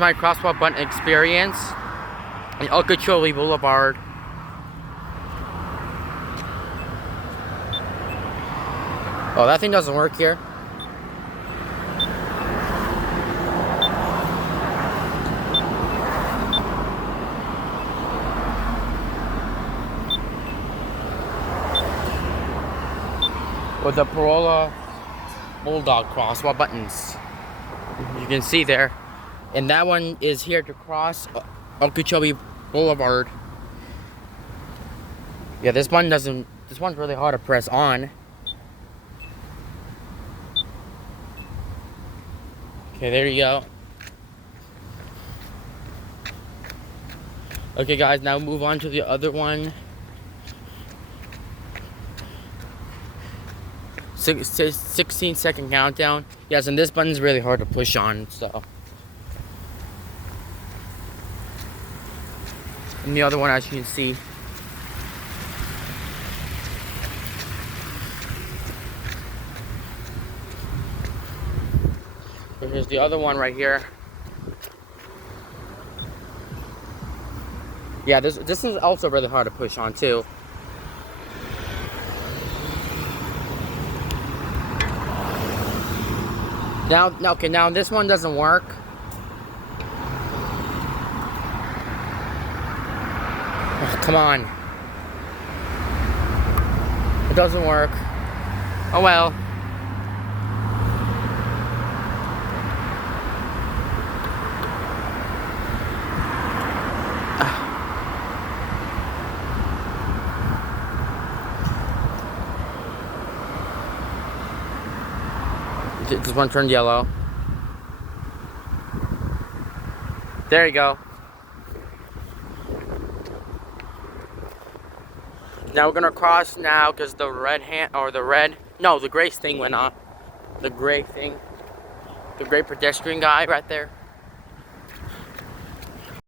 My crosswalk button experience in Okeechobee Boulevard. Oh, that thing doesn't work here. With the Corolla Bulldog crosswalk buttons, you can see there. And that one is here to cross Okeechobee Boulevard. Yeah, this button doesn't, this one's really hard to press on. Okay, there you go. Okay guys, now move on to the other one. 16-second countdown. Yes, and this button's really hard to push on, so. And the other one, as you can see. So here's the other one right here. Yeah, this is also really hard to push on too. Now this one doesn't work. Oh, come on. It doesn't work. Oh well. This one turned yellow. There you go. Now we're gonna cross now because the gray thing went off. The gray thing. The gray pedestrian guy right there.